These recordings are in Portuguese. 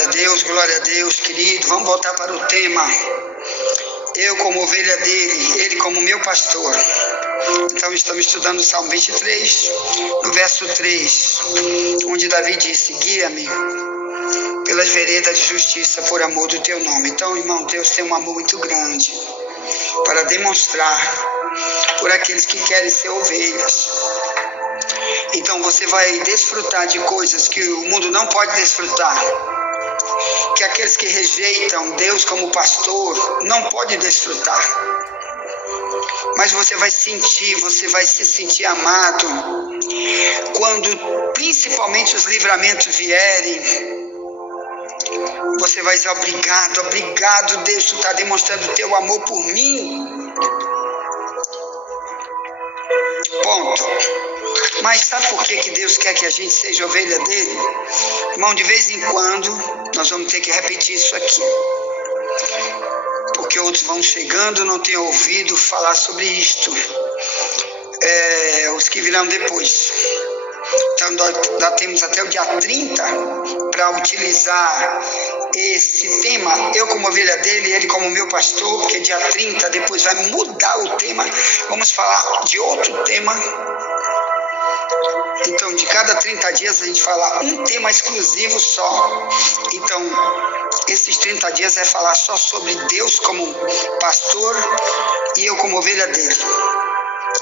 Glória a Deus, querido. Vamos voltar para o tema. Eu como ovelha dele, ele como meu pastor. Então estamos estudando o Salmo 23, no verso 3, onde Davi disse: guia-me pelas veredas de justiça por amor do teu nome. Então, irmão, Deus tem um amor muito grande para demonstrar por aqueles que querem ser ovelhas. Então você vai desfrutar de coisas que o mundo não pode desfrutar, que aqueles que rejeitam Deus como pastor não podem desfrutar. Mas você vai se sentir amado quando principalmente os livramentos vierem. Você vai dizer: obrigado Deus, tu está demonstrando o teu amor por mim. Ponto. Mas sabe por que Deus quer que a gente seja ovelha dele? Irmão, de vez em quando nós vamos ter que repetir isso aqui, porque outros vão chegando, não têm ouvido falar sobre isto, os que virão depois. Então nós temos até o dia 30 para utilizar esse tema, eu como ovelha dele, ele como meu pastor, porque dia 30 depois vai mudar o tema, vamos falar de outro tema. Então, de cada 30 dias a gente fala um tema exclusivo só. Então, esses 30 dias é falar só sobre Deus como pastor e eu como ovelha dele.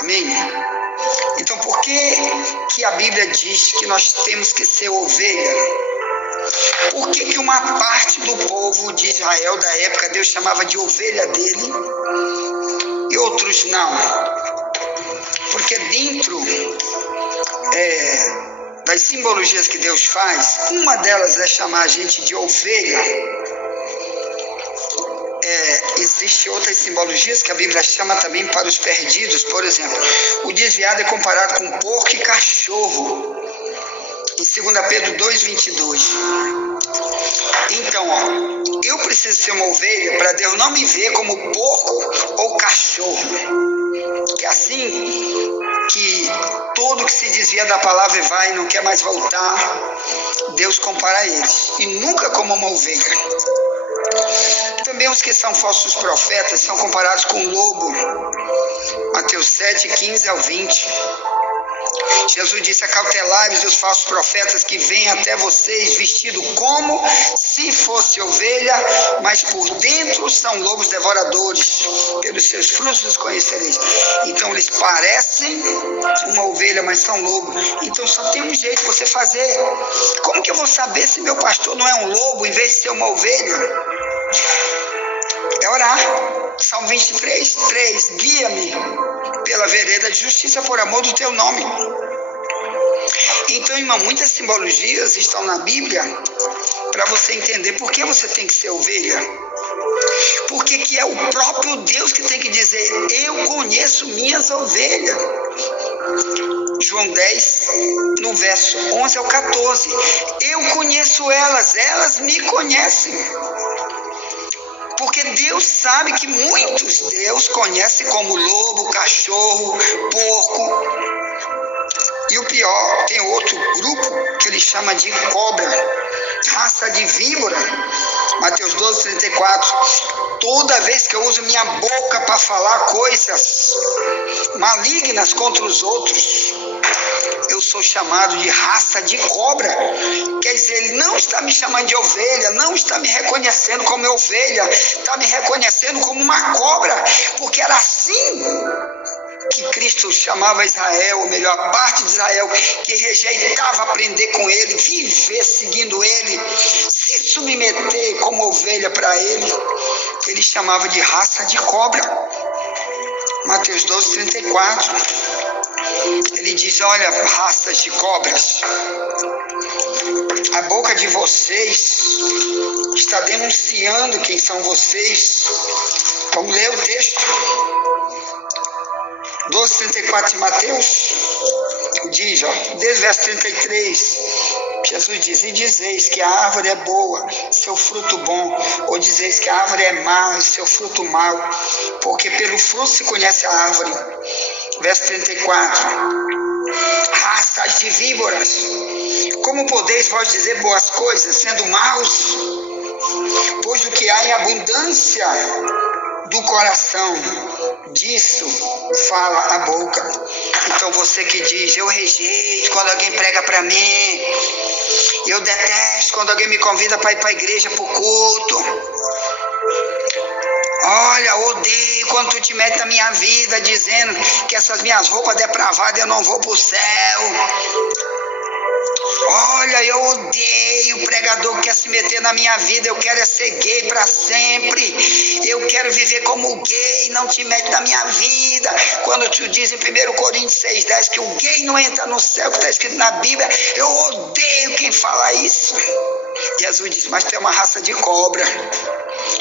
Amém? Então, por que a Bíblia diz que nós temos que ser ovelha? Por que uma parte do povo de Israel da época Deus chamava de ovelha dele e outros não? Porque dentro das simbologias que Deus faz, uma delas é chamar a gente de ovelha. Existem outras simbologias que a Bíblia chama também para os perdidos. Por exemplo, o desviado é comparado com porco e cachorro, em 2 Pedro 2,22. Então, eu preciso ser uma ovelha para Deus não me ver como porco ou cachorro. Que é assim que todo que se desvia da palavra e vai e não quer mais voltar, Deus compara eles, e nunca como uma ovelha. Também os que são falsos profetas são comparados com o lobo. Mateus 7, 15 ao 20. Jesus disse: acautelai-vos dos falsos profetas que vêm até vocês vestidos como se fosse ovelha, mas por dentro são lobos devoradores. Pelos seus frutos os conhecereis. Então eles parecem uma ovelha, mas são lobo. Então só tem um jeito de você fazer. Como que eu vou saber se meu pastor não é um lobo em vez de ser uma ovelha? É orar. Salmo 23, 3. Guia-me pela vereda de justiça por amor do teu nome. Então, irmão, muitas simbologias estão na Bíblia para você entender por que você tem que ser ovelha. Porque que é o próprio Deus que tem que dizer: eu conheço minhas ovelhas. João 10, no verso 11 ao 14. Eu conheço elas, elas me conhecem. Porque Deus sabe que muitos Deus conhece como lobo, cachorro, porco. E o pior, tem outro grupo que ele chama de cobra, raça de víbora. Mateus 12, 34. Toda vez que eu uso minha boca para falar coisas malignas contra os outros, eu sou chamado de raça de cobra. Quer dizer, ele não está me chamando de ovelha, não está me reconhecendo como ovelha, está me reconhecendo como uma cobra, porque era assim que Cristo chamava Israel, ou melhor, a parte de Israel que rejeitava aprender com ele, viver seguindo ele, se submeter como ovelha para ele, ele chamava de raça de cobra. Mateus 12, 34. Ele diz: olha, raças de cobras, a boca de vocês está denunciando quem são vocês. Vamos ler o texto. 12:34 de Mateus diz, desde o verso 33, Jesus diz: e dizeis que a árvore é boa, seu fruto bom, ou dizeis que a árvore é má, seu fruto mau, porque pelo fruto se conhece a árvore. Verso 34, raças de víboras, Como podeis vós dizer boas coisas, sendo maus? Pois o que há em abundância do coração, disso fala a boca. Então você que diz, eu rejeito quando alguém prega para mim, eu detesto quando alguém me convida para ir para a igreja, para o culto, olha, odeio quando tu te mete na minha vida dizendo que essas minhas roupas depravadas eu não vou para o céu. Olha, eu odeio o pregador que quer se meter na minha vida, eu quero ser gay para sempre, eu quero viver como gay, não te mete na minha vida. Quando tu diz em 1 Coríntios 6,10 que o gay não entra no céu, que está escrito na Bíblia, eu odeio quem fala isso. Jesus disse, mas tu é uma raça de cobra,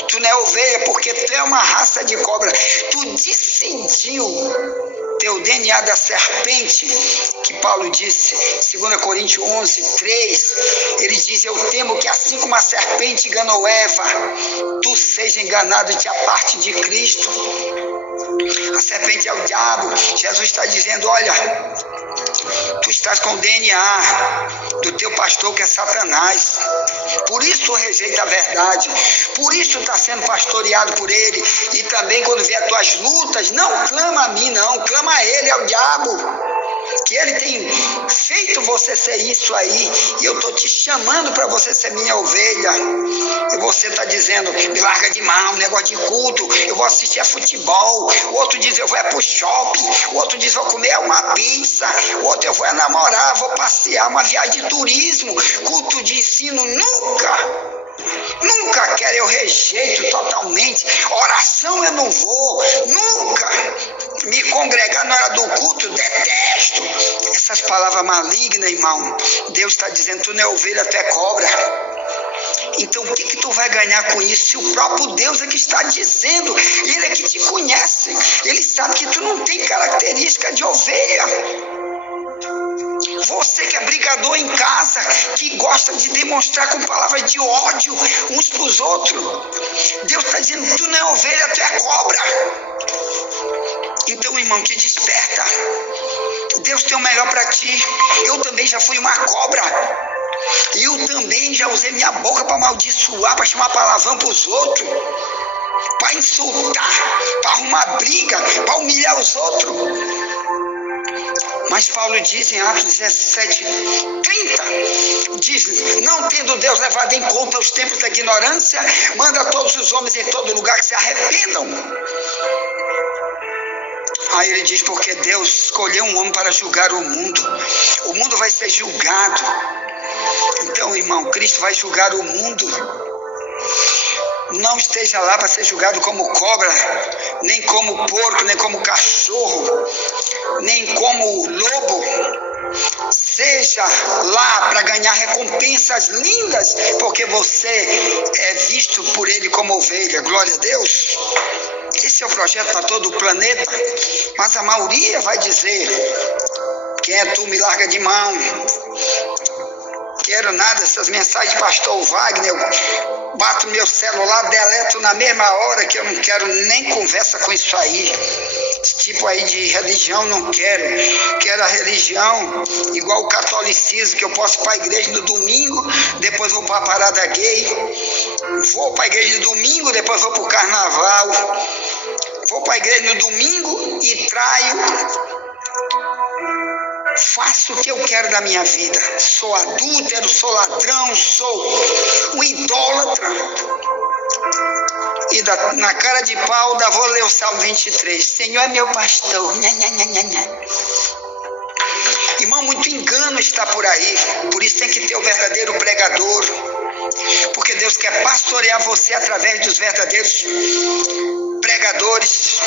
tu não é ovelha porque tu é uma raça de cobra, tu decidiu ter o DNA da serpente, que Paulo disse, 2 Coríntios 11:3, ele diz, eu temo que assim como a serpente enganou Eva, tu seja enganado e te aparte de Cristo. A serpente é o diabo. Jesus está dizendo, olha, tu estás com o DNA do teu pastor que é Satanás, por isso tu rejeita a verdade, por isso tu está sendo pastoreado por ele. E também quando vier as tuas lutas, não clama a mim não, clama a ele, ao diabo, que ele tem feito você ser isso aí, e eu estou te chamando para você ser minha ovelha, e você está dizendo, me larga de mão, negócio de culto, eu vou assistir a futebol, o outro diz, eu vou para o shopping, o outro diz, vou comer uma pizza, o outro, eu vou namorar, vou passear, uma viagem de turismo, culto de ensino, nunca quero, eu rejeito totalmente, oração eu não vou, nunca, me congregar na hora do culto, detesto, essas palavras malignas, irmão. Deus está dizendo, tu não é ovelha, tu é cobra. Então o que tu vai ganhar com isso, se o próprio Deus é que está dizendo, ele é que te conhece, ele sabe que tu não tem característica de ovelha. Você que é brigador em casa, que gosta de demonstrar com palavras de ódio uns para os outros, Deus está dizendo, tu não é ovelha, tu é cobra. Então, irmão, te desperta. Deus tem o melhor para ti. Eu também já fui uma cobra. Eu também já usei minha boca para amaldiçoar, para chamar palavrão para os outros, para insultar, para arrumar briga, para humilhar os outros. Mas Paulo diz em Atos 17:30, diz, não tendo Deus levado em conta os tempos da ignorância, manda a todos os homens em todo lugar que se arrependam. Aí ele diz, porque Deus escolheu um homem para julgar o mundo vai ser julgado. Então, irmão, Cristo vai julgar o mundo. Não esteja lá para ser julgado como cobra, nem como porco, nem como cachorro, nem como lobo. Seja lá para ganhar recompensas lindas, porque você é visto por ele como ovelha. Glória a Deus. Esse é o projeto para todo o planeta. Mas a maioria vai dizer, quem é tu, me larga de mão. Quero nada, essas mensagens de pastor Wagner, eu bato meu celular, deleto na mesma hora, que eu não quero nem conversa com isso aí. Esse tipo aí de religião não quero a religião igual o catolicismo, que eu posso ir para a igreja no domingo, depois vou para a parada gay, vou para a igreja no domingo, depois vou para o carnaval, vou para a igreja no domingo e traio. Faço o que eu quero da minha vida. Sou adúltero, sou ladrão, sou um idólatra. E na cara de pau, vou ler o Salmo 23. Senhor é meu pastor. Irmão, muito engano está por aí. Por isso tem que ter o verdadeiro pregador. Porque Deus quer pastorear você através dos verdadeiros pregadores.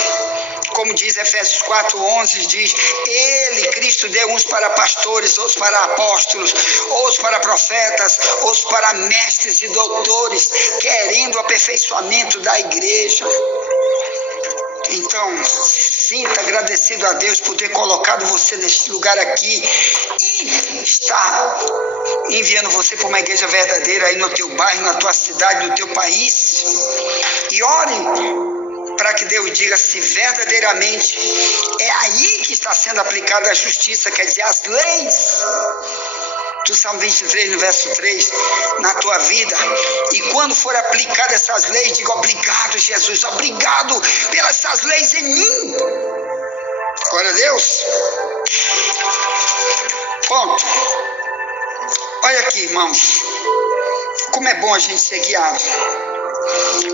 Como diz Efésios 4:11, diz, ele, Cristo, deu uns para pastores, outros para apóstolos, outros para profetas, outros para mestres e doutores, querendo o aperfeiçoamento da igreja. Então, sinta agradecido a Deus por ter colocado você nesse lugar aqui e está enviando você para uma igreja verdadeira aí no teu bairro, na tua cidade, no teu país. E ore para que Deus diga se verdadeiramente é aí que está sendo aplicada a justiça, quer dizer, as leis. do Salmo 23, no verso 3, na tua vida. E quando for aplicada essas leis, diga: obrigado, Jesus, obrigado pelas essas leis em mim. Glória a Deus. Ponto. Olha aqui, irmãos, como é bom a gente ser guiado.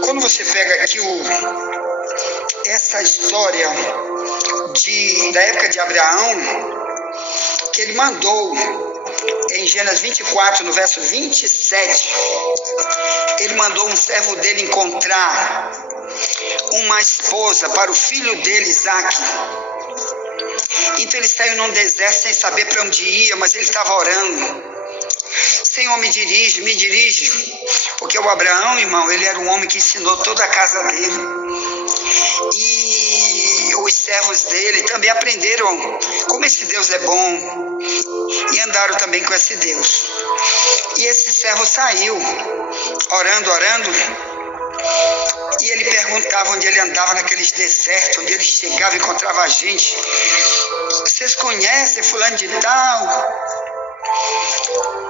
Quando você pega aqui essa história da época de Abraão, que ele mandou em Gênesis 24, no verso 27, ele mandou um servo dele encontrar uma esposa para o filho dele, Isaque. Então ele saiu num deserto sem saber para onde ia, mas ele estava orando: Senhor, me dirige, porque o Abraão, irmão, ele era um homem que ensinou toda a casa dele, e os servos dele também aprenderam como esse Deus é bom, e andaram também com esse Deus. E esse servo saiu, orando, e ele perguntava onde ele andava naqueles desertos, onde ele chegava e encontrava gente: vocês conhecem fulano de tal?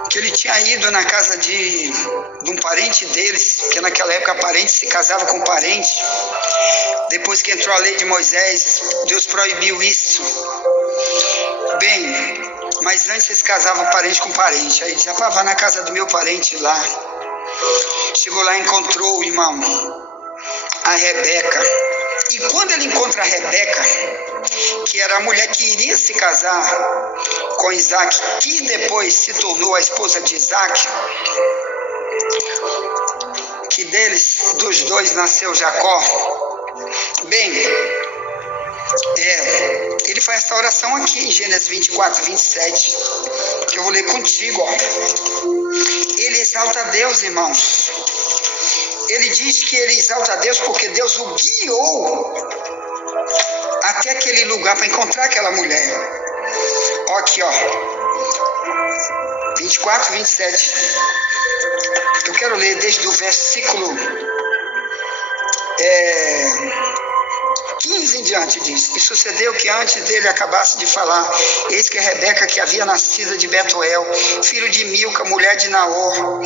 Que ele tinha ido na casa de um parente deles, porque naquela época parente se casava com parente. Depois que entrou a lei de Moisés, Deus proibiu isso. Bem, mas antes eles casavam parente com parente. Aí dizia: vá na casa do meu parente lá. Chegou lá e encontrou, irmão, a Rebeca. E quando ele encontra a Rebeca, que era a mulher que iria se casar com Isaque, que depois se tornou a esposa de Isaque, que dos dois nasceu Jacó. Bem, ele faz essa oração aqui em Gênesis 24, 27, que eu vou ler contigo, ó. Ele exalta a Deus, irmãos. Ele diz que ele exalta a Deus porque Deus o guiou até aquele lugar para encontrar aquela mulher. Ó, aqui, ó, 24, 27. Eu quero ler desde o versículo 15 em diante. Diz: e sucedeu que antes dele acabasse de falar, eis que Rebeca, que havia nascido de Betuel, filho de Milca, mulher de Naor,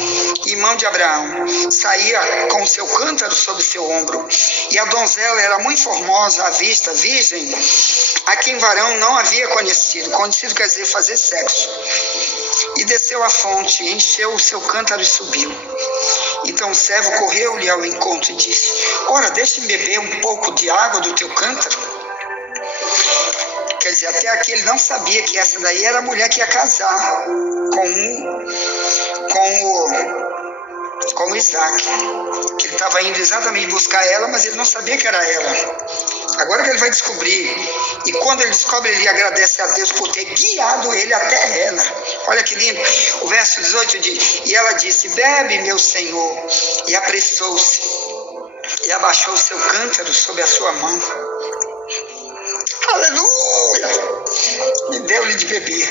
irmão de Abraão, saía com o seu cântaro sobre seu ombro, e a donzela era muito formosa à vista, virgem, a quem varão não havia conhecido quer dizer fazer sexo. E desceu à fonte, encheu o seu cântaro e subiu. Então o servo correu-lhe ao encontro e disse: ora, deixe-me beber um pouco de água do teu cântaro. Quer dizer, até aqui ele não sabia que essa daí era a mulher que ia casar com o Isaque, que ele estava indo exatamente buscar ela, mas ele não sabia que era ela. Agora que ele vai descobrir. E quando ele descobre, ele agradece a Deus por ter guiado ele até ela. Olha que lindo. O verso 18 diz: e ela disse: bebe, meu senhor. E apressou-se e abaixou o seu cântaro sobre a sua mão. Aleluia! E deu-lhe de beber.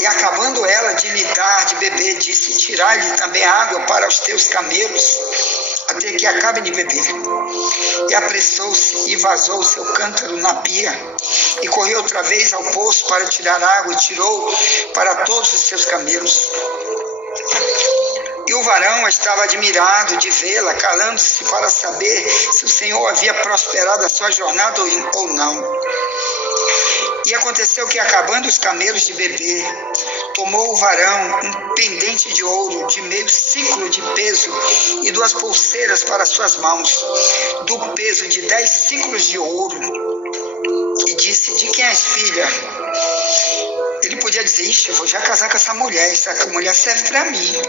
E acabando ela de lhe dar de beber, disse: tirai-lhe também água para os teus camelos, até que acabe de beber. E apressou-se e vazou o seu cântaro na pia, e correu outra vez ao poço para tirar água, e tirou para todos os seus camelos. E o varão estava admirado de vê-la, calando-se para saber se o Senhor havia prosperado a sua jornada ou não. E aconteceu que, acabando os camelos de beber, tomou o varão um pendente de ouro de meio siclo de peso e 2 pulseiras para suas mãos, do peso de 10 siclos de ouro. E disse: de quem és filha? Ele podia dizer: ixi, eu vou já casar com essa mulher mulher serve para mim.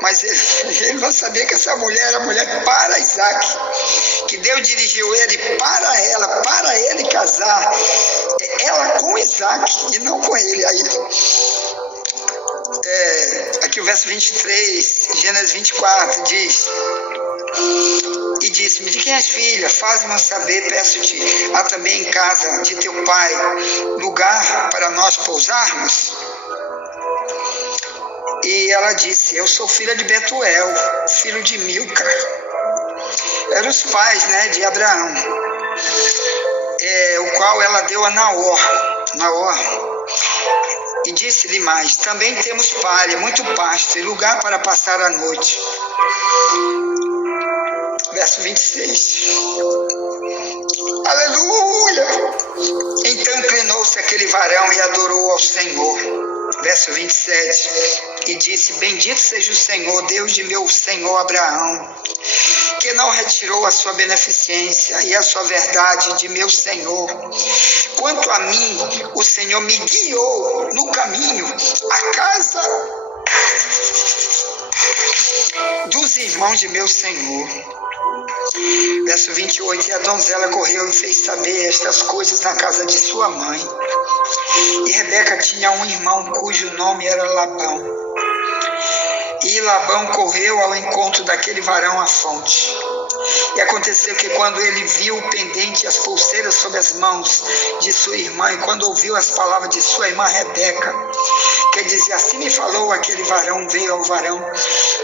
Mas ele não sabia que essa mulher era mulher para Isaque, que Deus dirigiu ele para ele casar, ela com Isaque e não com ele. Aí, aqui o verso 23, Gênesis 24, diz: e disse-me: de quem és filha? Faz-me saber, peço-te, há também em casa de teu pai lugar para nós pousarmos? E ela disse: eu sou filha de Betuel, filho de Milca. Eram os pais, de Abraão, o qual ela deu a Naor. E disse-lhe mais: também temos palha, muito pasto e lugar para passar a noite. Verso 26. Aleluia! Então inclinou-se aquele varão e adorou ao Senhor. Verso 27. E disse: bendito seja o Senhor, Deus de meu senhor Abraão, que não retirou a sua beneficência e a sua verdade de meu senhor. Quanto a mim, o Senhor me guiou no caminho à casa dos irmãos de meu senhor. Verso 28. E a donzela correu e fez saber estas coisas na casa de sua mãe. E Rebeca tinha um irmão cujo nome era Labão. E Labão correu ao encontro daquele varão à fonte. E aconteceu que quando ele viu o pendente e as pulseiras sobre as mãos de sua irmã, e quando ouviu as palavras de sua irmã Rebeca, que dizia: assim me falou aquele varão, veio ao varão,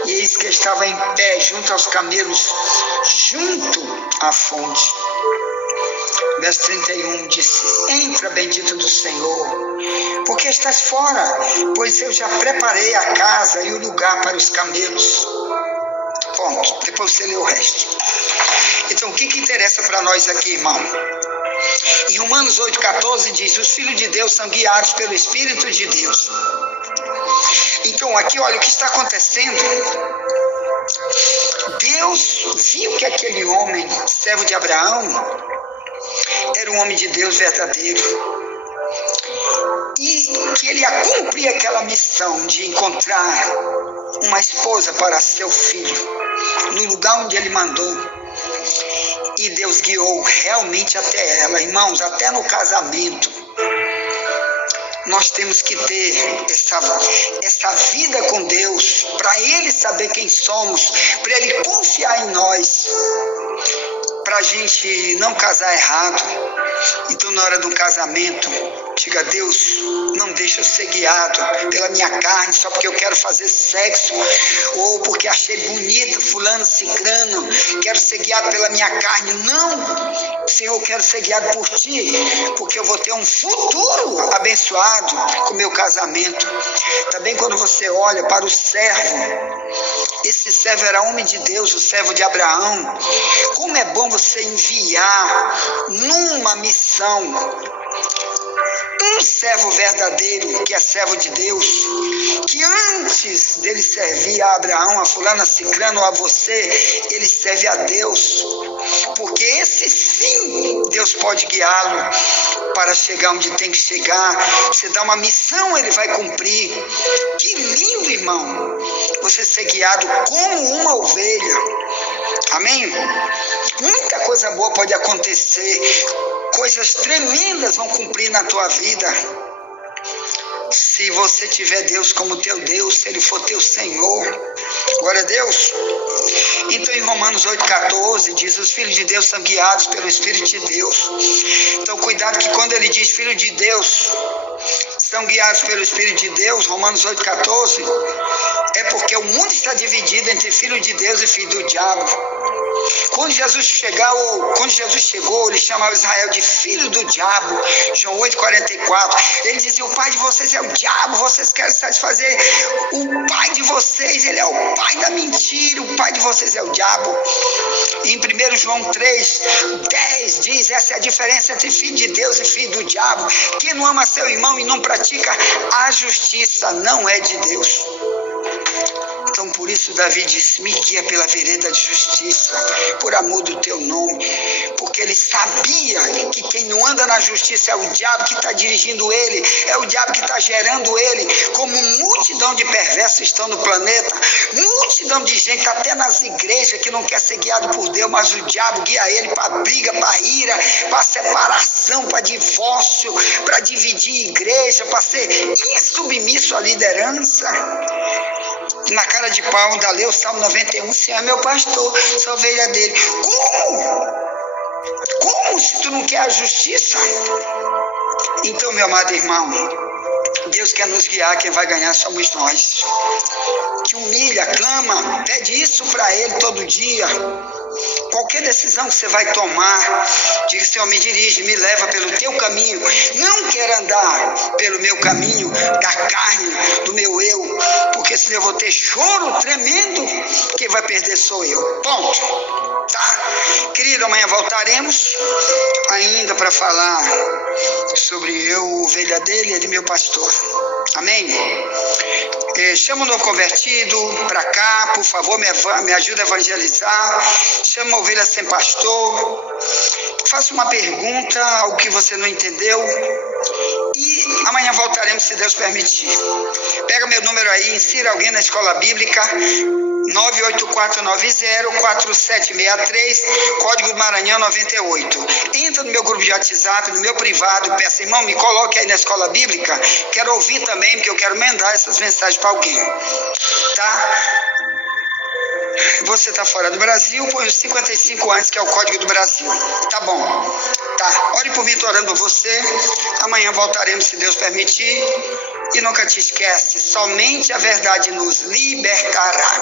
e eis que estava em pé junto aos camelos, junto à fonte. Verso 31 disse: entra, bendito do Senhor, porque estás fora, pois eu já preparei a casa e o lugar para os camelos. Ponto. Depois você lê o resto. Então, o que interessa para nós aqui, irmão? Em Romanos 8,14 diz: os filhos de Deus são guiados pelo Espírito de Deus. Então, aqui, olha o que está acontecendo. Deus viu que aquele homem, servo de Abraão, era um homem de Deus verdadeiro, e que ele ia cumprir aquela missão de encontrar uma esposa para seu filho, no lugar onde ele mandou. E Deus guiou realmente até ela. Irmãos, até no casamento, nós temos que ter essa vida com Deus, para Ele saber quem somos, para Ele confiar em nós, para a gente não casar errado. Então, na hora do casamento, diga: Deus, não deixa eu ser guiado pela minha carne, só porque eu quero fazer sexo, ou porque achei bonito fulano, cicrano, quero ser guiado pela minha carne. Não, Senhor, eu quero ser guiado por Ti, porque eu vou ter um futuro abençoado com o meu casamento. Também quando você olha para o servo, esse servo era homem de Deus, o servo de Abraão. Como é bom você enviar numa missão um servo verdadeiro, que é servo de Deus, que antes dele servir a Abraão, a fulana, cicrano ou a você, ele serve a Deus, porque esse sim, Deus pode guiá-lo para chegar onde tem que chegar. Você dá uma missão, ele vai cumprir. Que lindo, irmão, você ser guiado como uma ovelha. Amém? Muita coisa boa pode acontecer, coisas tremendas vão cumprir na tua vida, se você tiver Deus como teu Deus, se Ele for teu Senhor. Glória a Deus. Então, em Romanos 8,14 diz: os filhos de Deus são guiados pelo Espírito de Deus. Então, cuidado que quando ele diz filho de Deus são guiados pelo Espírito de Deus, Romanos 8,14, é porque o mundo está dividido entre filho de Deus e filho do diabo. Quando Jesus chegou, ele chamava Israel de filho do diabo. João 8,44. Ele dizia: o pai de vocês é o diabo, vocês querem satisfazer o pai de vocês, ele é o pai da mentira, o pai de vocês é o diabo. Em 1 João 3,10 diz: essa é a diferença entre filho de Deus e filho do diabo. Quem não ama seu irmão e não pratica a justiça não é de Deus. Então, por isso, Davi disse: me guia pela vereda de justiça, por amor do teu nome. Porque ele sabia que quem não anda na justiça é o diabo que está dirigindo ele, é o diabo que está gerando ele. Como multidão de perversos estão no planeta, multidão de gente, até nas igrejas, que não quer ser guiado por Deus, mas o diabo guia ele para briga, para ira, para separação, para divórcio, para dividir igreja, para ser insubmisso à liderança. Na cara de pau, ainda leu o Salmo 91, Senhor é meu pastor, sou ovelha dele. Como se tu não quer a justiça? Então, meu amado irmão, Deus quer nos guiar, quem vai ganhar somos nós. Que humilha, clama, pede isso para Ele todo dia. Qualquer decisão que você vai tomar, diga: Senhor, me dirige, me leva pelo teu caminho. Não quero andar pelo meu caminho da carne, do meu eu, porque senão eu vou ter choro tremendo. Quem vai perder sou eu. Ponto. Tá? Querido, amanhã voltaremos ainda para falar sobre eu, ovelha dele, ele meu pastor. Amém? Chama o novo convertido para cá, por favor, me ajuda a evangelizar. Chama a ovelha sem pastor. Faça uma pergunta, algo que você não entendeu. E amanhã voltaremos, se Deus permitir. Pega meu número aí, insira alguém na escola bíblica. 984904763, código do Maranhão 98. Entra no meu grupo de WhatsApp, no meu privado, peça: irmão, me coloque aí na escola bíblica. Quero ouvir também, porque eu quero mandar essas mensagens para alguém. Tá? Você está fora do Brasil, põe os 55 antes, que é o código do Brasil. Tá bom? Tá. Ore por mim, tô orando por você. Amanhã voltaremos, se Deus permitir. E nunca te esquece, somente a verdade nos libertará.